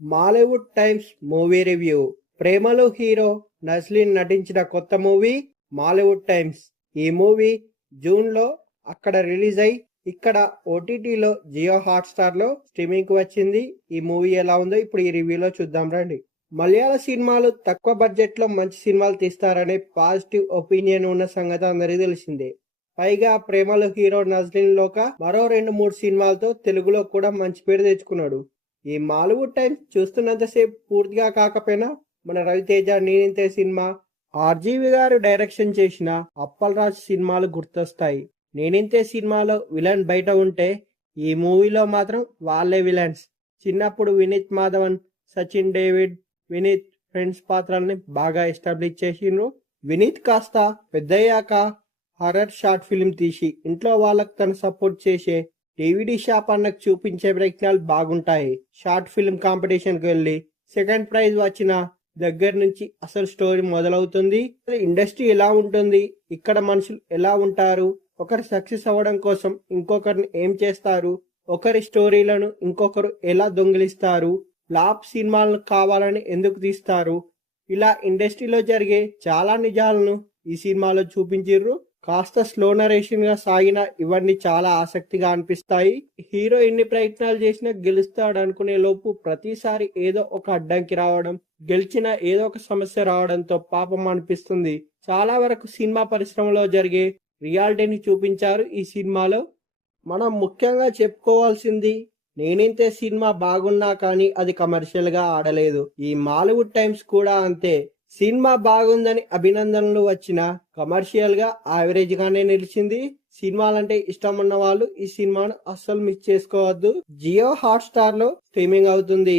Mollywood times movie review. ప్రేమలో hero Naslen నటించిన కొత్త మూవీ మాలీవుడ్ టైమ్స్. ఈ మూవీ జూన్లో అక్కడ రిలీజ్ అయి ఇక్కడ ఓటీటీలో జియో హాట్స్టార్లో స్ట్రీమింగ్కి వచ్చింది. ఈ మూవీ ఎలా ఉందో ఇప్పుడు ఈ రివ్యూలో చూద్దాం రండి. మలయాళ సినిమాలు తక్కువ బడ్జెట్లో మంచి సినిమాలు తీస్తారనే పాజిటివ్ ఒపీనియన్ ఉన్న సంగతి అందరికీ తెలిసిందే. పైగా ప్రేమలో హీరో నస్లీన్ లోక మరో 2-3 సినిమాలతో తెలుగులో కూడా మంచి పేరు తెచ్చుకున్నాడు. ఈ మాలీవుడ్ టైమ్స్ చూస్తున్నంతసేపు పూర్తిగా కాకపోయినా మన రవితేజ నేనింతే సినిమా, ఆర్జీవి గారు డైరెక్షన్ చేసిన అప్పల్ రాజ్ సినిమాలు గుర్తొస్తాయి. నేనింతే సినిమాలో విలన్ బయట ఉంటే ఈ మూవీలో మాత్రం వాళ్ళే విలన్స్. చిన్నప్పుడు వినీత్ మాధవన్, సచిన్ డేవిడ్, వినీత్ ఫ్రెండ్స్ పాత్రల్ని బాగా ఎస్టాబ్లిష్ చేసిండ్రు. వినీత్ కాస్త పెద్దయ్యాక హర్రర్ షార్ట్ ఫిల్మ్ తీసి ఇంట్లో వాళ్ళకు తను సపోర్ట్ చేసే డివిడి షాప్ అన్నకు చూపించే ప్రయత్నాలు బాగుంటాయి. షార్ట్ ఫిల్మ్ కాంపిటీషన్కి వెళ్ళి సెకండ్ ప్రైజ్ వచ్చిన దగ్గర నుంచి అసలు స్టోరీ మొదలవుతుంది. ఇండస్ట్రీ ఎలా ఉంటుంది, ఇక్కడ మనుషులు ఎలా ఉంటారు, ఒకరు సక్సెస్ అవ్వడం కోసం ఇంకొకరిని ఏం చేస్తారు, ఒకరి స్టోరీలను ఇంకొకరు ఎలా దొంగిలిస్తారు, ఫ్లాప్ సినిమాలను కావాలని ఎందుకు తీస్తారు, ఇలా ఇండస్ట్రీలో జరిగే చాలా నిజాలను ఈ సినిమాలో చూపించిర్రు. కాస్త స్లో నరేషన్ గా సాగిన ఇవన్నీ చాలా ఆసక్తిగా అనిపిస్తాయి. హీరో ఎన్ని ప్రయత్నాలు చేసినా గెలుస్తాడు అనుకునే లోపు ప్రతిసారి ఏదో ఒక అడ్డంకి రావడం, గెలిచిన ఏదో ఒక సమస్య రావడంతో పాపం అనిపిస్తుంది. చాలా వరకు సినిమా పరిశ్రమలో జరిగే రియాలిటీని చూపించారు ఈ సినిమాలో. మనం ముఖ్యంగా చెప్పుకోవాల్సింది నేనింతే సినిమా బాగున్నా కానీ అది కమర్షియల్ గా ఆడలేదు. ఈ మాలీవుడ్ టైమ్స్ కూడా అంతే. సినిమా బాగుందని అభినందనలు వచ్చిన కమర్షియల్ గా యావరేజ్ గానే నిలిచింది. సినిమాలంటే ఇష్టం ఉన్న వాళ్ళు ఈ సినిమాను అస్సలు మిస్ చేసుకోవద్దు. జియో హాట్స్టార్ లో స్ట్రీమింగ్ అవుతుంది.